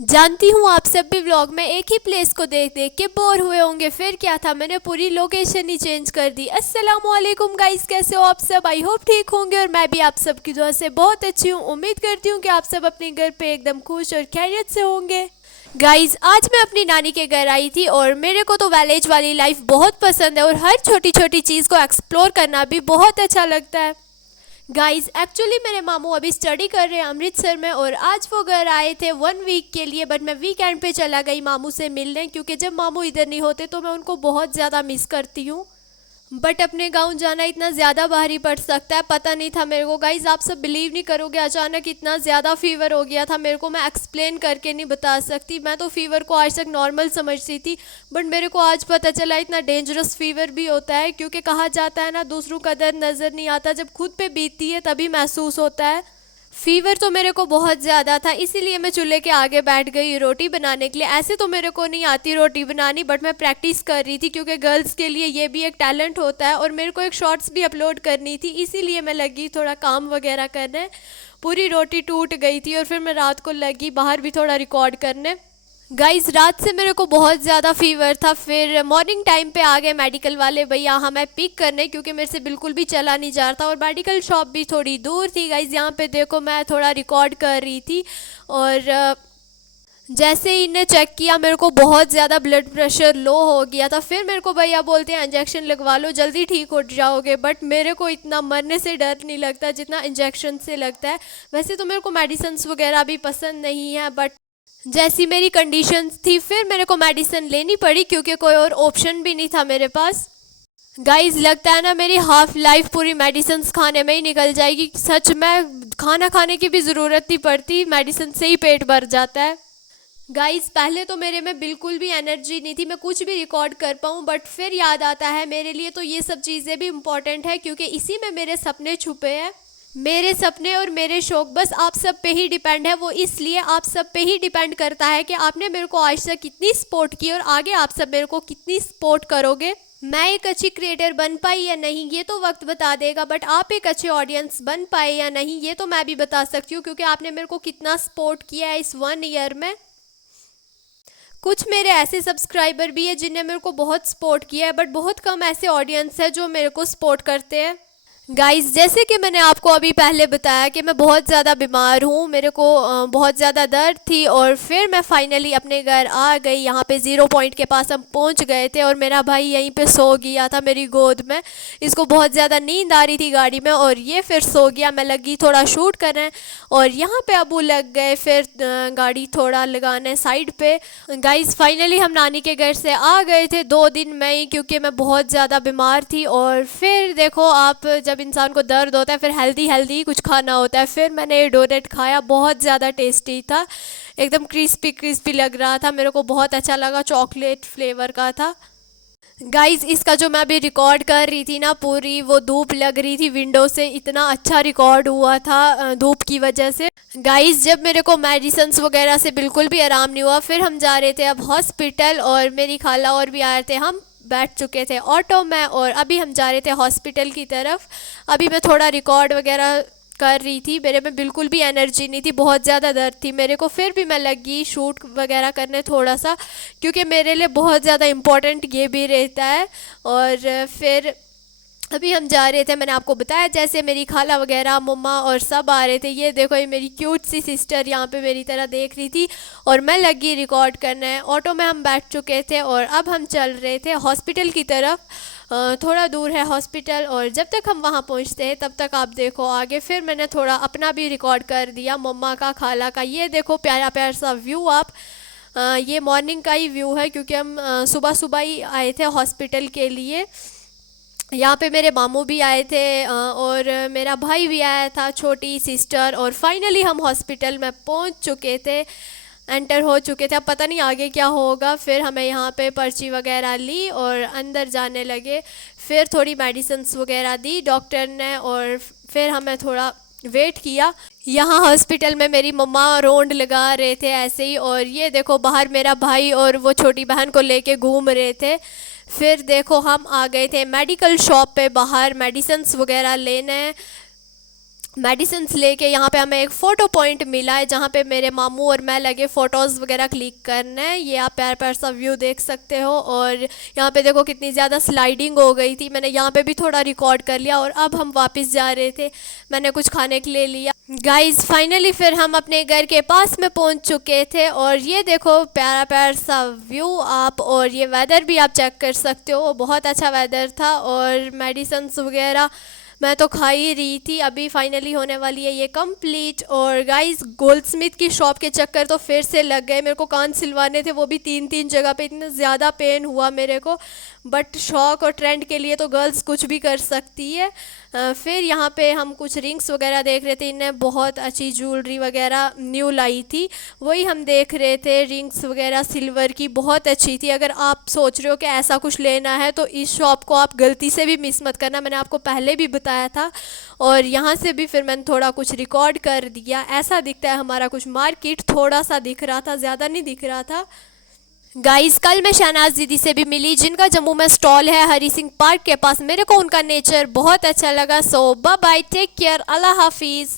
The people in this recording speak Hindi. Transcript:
जानती हूँ आप सब भी व्लॉग में एक ही प्लेस को देख देख के बोर हुए होंगे। फिर क्या था, मैंने पूरी लोकेशन ही चेंज कर दी। अस्सलामुअलैकुम गाइस, कैसे हो आप सब? आई होप ठीक होंगे और मैं भी आप सब की दुआ से बहुत अच्छी हूँ। उम्मीद करती हूँ कि आप सब अपने घर पे एकदम खुश और खैरियत से होंगे। गाइज, आज मैं अपनी नानी के घर आई थी और मेरे को तो विलेज वाली लाइफ बहुत पसंद है और हर छोटी छोटी चीज़ को एक्सप्लोर करना भी बहुत अच्छा लगता है। गाइस, एक्चुअली मेरे मामू अभी स्टडी कर रहे हैं अमृतसर में और आज वो घर आए थे 1 वीक के लिए। बट मैं वीकेंड पे चला गई मामू से मिलने, क्योंकि जब मामू इधर नहीं होते तो मैं उनको बहुत ज़्यादा मिस करती हूँ। बट अपने गांव जाना इतना ज़्यादा भारी पड़ सकता है, पता नहीं था मेरे को। गाइज, आप सब बिलीव नहीं करोगे, अचानक इतना ज़्यादा फीवर हो गया था मेरे को। मैं एक्सप्लेन करके नहीं बता सकती। मैं तो फीवर को आज तक नॉर्मल समझती थी, बट मेरे को आज पता चला इतना डेंजरस फीवर भी होता है। क्योंकि कहा जाता है ना, दूसरों का दर्द नज़र नहीं आता, जब खुद पे बीतती है तभी महसूस होता है। फीवर तो मेरे को बहुत ज़्यादा था, इसीलिए मैं चूल्हे के आगे बैठ गई रोटी बनाने के लिए। ऐसे तो मेरे को नहीं आती रोटी बनानी, बट मैं प्रैक्टिस कर रही थी, क्योंकि गर्ल्स के लिए ये भी एक टैलेंट होता है। और मेरे को एक शॉर्ट्स भी अपलोड करनी थी, इसीलिए मैं लगी थोड़ा काम वगैरह करने। पूरी रोटी टूट गई थी और फिर मैं रात को लगी बाहर भी थोड़ा रिकॉर्ड करने। गाइस, रात से मेरे को बहुत ज़्यादा फीवर था। फिर मॉर्निंग टाइम पे आ गए मेडिकल वाले भैया हमें पिक करने, क्योंकि मेरे से बिल्कुल भी चला नहीं जा रहा था और मेडिकल शॉप भी थोड़ी दूर थी। गाइस, यहाँ पे देखो, मैं थोड़ा रिकॉर्ड कर रही थी और जैसे ही इन्हें चेक किया मेरे को बहुत ज़्यादा ब्लड प्रेशर लो हो गया था। फिर मेरे को भैया बोलते हैं इंजेक्शन लगवा लो, जल्दी ठीक हो जाओगे। बट मेरे को इतना मरने से डर नहीं लगता जितना इंजेक्शन से लगता है। वैसे तो मेरे को मेडिसिन्स वगैरह भी पसंद नहीं है, बट जैसी मेरी कंडीशंस थी फिर मेरे को मेडिसिन लेनी पड़ी, क्योंकि कोई और ऑप्शन भी नहीं था मेरे पास। गाइस, लगता है ना मेरी हाफ लाइफ पूरी मेडिसिन खाने में ही निकल जाएगी। सच में खाना खाने की भी ज़रूरत नहीं पड़ती, मेडिसिन से ही पेट भर जाता है। गाइस, पहले तो मेरे में बिल्कुल भी एनर्जी नहीं थी मैं कुछ भी रिकॉर्ड कर पाऊँ, बट फिर याद आता है मेरे लिए तो ये सब चीज़ें भी इम्पॉर्टेंट है, क्योंकि इसी में मेरे सपने छुपे हैं। मेरे सपने और मेरे शौक बस आप सब पे ही डिपेंड है। वो इसलिए आप सब पे ही डिपेंड करता है कि आपने मेरे को आज तक कितनी सपोर्ट की और आगे आप सब मेरे को कितनी सपोर्ट करोगे। मैं एक अच्छी क्रिएटर बन पाई या नहीं ये तो वक्त बता देगा, बट आप एक अच्छे ऑडियंस बन पाए या नहीं ये तो मैं भी बता सकती हूँ, क्योंकि आपने मेरे को कितना सपोर्ट किया है इस 1 ईयर में। कुछ मेरे ऐसे सब्सक्राइबर भी है जिन्हें मेरे को बहुत सपोर्ट किया है, बट बहुत कम ऐसे ऑडियंस है जो मेरे को सपोर्ट करते हैं। गाइस, जैसे कि मैंने आपको अभी पहले बताया कि मैं बहुत ज़्यादा बीमार हूँ, मेरे को बहुत ज़्यादा दर्द थी और फिर मैं फाइनली अपने घर आ गई। यहाँ पे 0 पॉइंट के पास हम पहुँच गए थे और मेरा भाई यहीं पे सो गया था मेरी गोद में। इसको बहुत ज़्यादा नींद आ रही थी गाड़ी में और ये फिर सो गया। मैं लगी थोड़ा शूट करने और यहाँ पे अबू लग गए फिर गाड़ी थोड़ा लगाने साइड पे। गाइस, फाइनली हम नानी के घर से आ गए थे 2 दिन में ही, क्योंकि मैं बहुत ज़्यादा बीमार थी। और फिर देखो, आप जब इंसान को दर्द होता है फिर हेल्दी हेल्दी कुछ खाना होता है। फिर मैंने ये डोनेट खाया, बहुत ज़्यादा टेस्टी था, एकदम क्रिस्पी क्रिस्पी लग रहा था, मेरे को बहुत अच्छा लगा, चॉकलेट फ्लेवर का था। गाइस, इसका जो मैं अभी रिकॉर्ड कर रही थी ना, पूरी वो धूप लग रही थी विंडो से, इतना अच्छा रिकॉर्ड हुआ था धूप की वजह से। गाइस, जब मेरे को मेडिसिन वगैरह से बिल्कुल भी आराम नहीं हुआ, फिर हम जा रहे थे अब हॉस्पिटल और मेरी खाला और भी आ रहे थे। हम बैठ चुके थे ऑटो में और अभी हम जा रहे थे हॉस्पिटल की तरफ। अभी मैं थोड़ा रिकॉर्ड वगैरह कर रही थी, मेरे में बिल्कुल भी एनर्जी नहीं थी, बहुत ज़्यादा दर्द थी मेरे को। फिर भी मैं लगी शूट वगैरह करने थोड़ा सा, क्योंकि मेरे लिए बहुत ज़्यादा इम्पोर्टेंट ये भी रहता है। और फिर अभी हम जा रहे थे, मैंने आपको बताया जैसे मेरी खाला वगैरह मम्मा और सब आ रहे थे। ये देखो, ये मेरी क्यूट सी सिस्टर यहाँ पे मेरी तरह देख रही थी और मैं लगी रिकॉर्ड करने। ऑटो में हम बैठ चुके थे और अब हम चल रहे थे हॉस्पिटल की तरफ। थोड़ा दूर है हॉस्पिटल और जब तक हम वहाँ पहुँचते हैं तब तक आप देखो आगे। फिर मैंने थोड़ा अपना भी रिकॉर्ड कर दिया, मम्मा का, खाला का। ये देखो प्यारा प्यारा सा व्यू आप। ये मॉर्निंग का ही व्यू है, क्योंकि हम सुबह सुबह ही आए थे हॉस्पिटल के लिए। यहाँ पे मेरे मामू भी आए थे और मेरा भाई भी आया था, छोटी सिस्टर। और फाइनली हम हॉस्पिटल में पहुँच चुके थे, एंटर हो चुके थे। अब पता नहीं आगे क्या होगा। फिर हमें यहाँ पे पर्ची वगैरह ली और अंदर जाने लगे। फिर थोड़ी मेडिसिन्स वगैरह दी डॉक्टर ने और फिर हमें थोड़ा वेट किया। यहाँ हॉस्पिटल में मेरी मम्मा राउंड लगा रहे थे ऐसे ही, और ये देखो बाहर मेरा भाई और वो छोटी बहन को लेके घूम रहे थे। फिर देखो हम आ गए थे मेडिकल शॉप पे बाहर मेडिसिन्स वगैरह लेने। मेडिसिन्स लेके यहाँ पे हमें एक फ़ोटो पॉइंट मिला है जहाँ पे मेरे मामू और मैं लगे फ़ोटोज़ वगैरह क्लिक करने। ये आप प्यार प्यार सा व्यू देख सकते हो। और यहाँ पे देखो कितनी ज़्यादा स्लाइडिंग हो गई थी। मैंने यहाँ पे भी थोड़ा रिकॉर्ड कर लिया और अब हम वापस जा रहे थे। मैंने कुछ खाने के लिए लिया। गाइस फाइनली फिर हम अपने घर के पास में पहुँच चुके थे और ये देखो प्यारा प्यार सा व्यू आप, और ये वेदर भी आप चेक कर सकते हो, बहुत अच्छा वेदर था। और मेडिसिन्स वगैरह मैं तो खा ही रही थी। अभी फाइनली होने वाली है ये कंप्लीट। और गाइस गोल्डस्मिथ की शॉप के चक्कर तो फिर से लग गए। मेरे को कान सिलवाने थे, वो भी 3 जगह पे। इतना ज़्यादा पेन हुआ मेरे को, बट शौक और ट्रेंड के लिए तो गर्ल्स कुछ भी कर सकती है। फिर यहाँ पे हम कुछ रिंग्स वगैरह देख रहे थे। इन्हें बहुत अच्छी ज्वेलरी वगैरह न्यू लाई थी, वही हम देख रहे थे। रिंग्स वगैरह सिल्वर की बहुत अच्छी थी। अगर आप सोच रहे हो कि ऐसा कुछ लेना है तो इस शॉप को आप गलती से भी मिस मत करना, मैंने आपको पहले भी बताया था। और यहाँ से भी फिर मैंने थोड़ा कुछ रिकॉर्ड कर दिया। ऐसा दिखता है हमारा कुछ मार्केट, थोड़ा सा दिख रहा था, ज़्यादा नहीं दिख रहा था। गाइस कल मैं शहनाज दीदी से भी मिली जिनका जम्मू में स्टॉल है हरी सिंह पार्क के पास। मेरे को उनका नेचर बहुत अच्छा लगा। सो बाय बाय, टेक केयर, अल्लाह हाफिज़।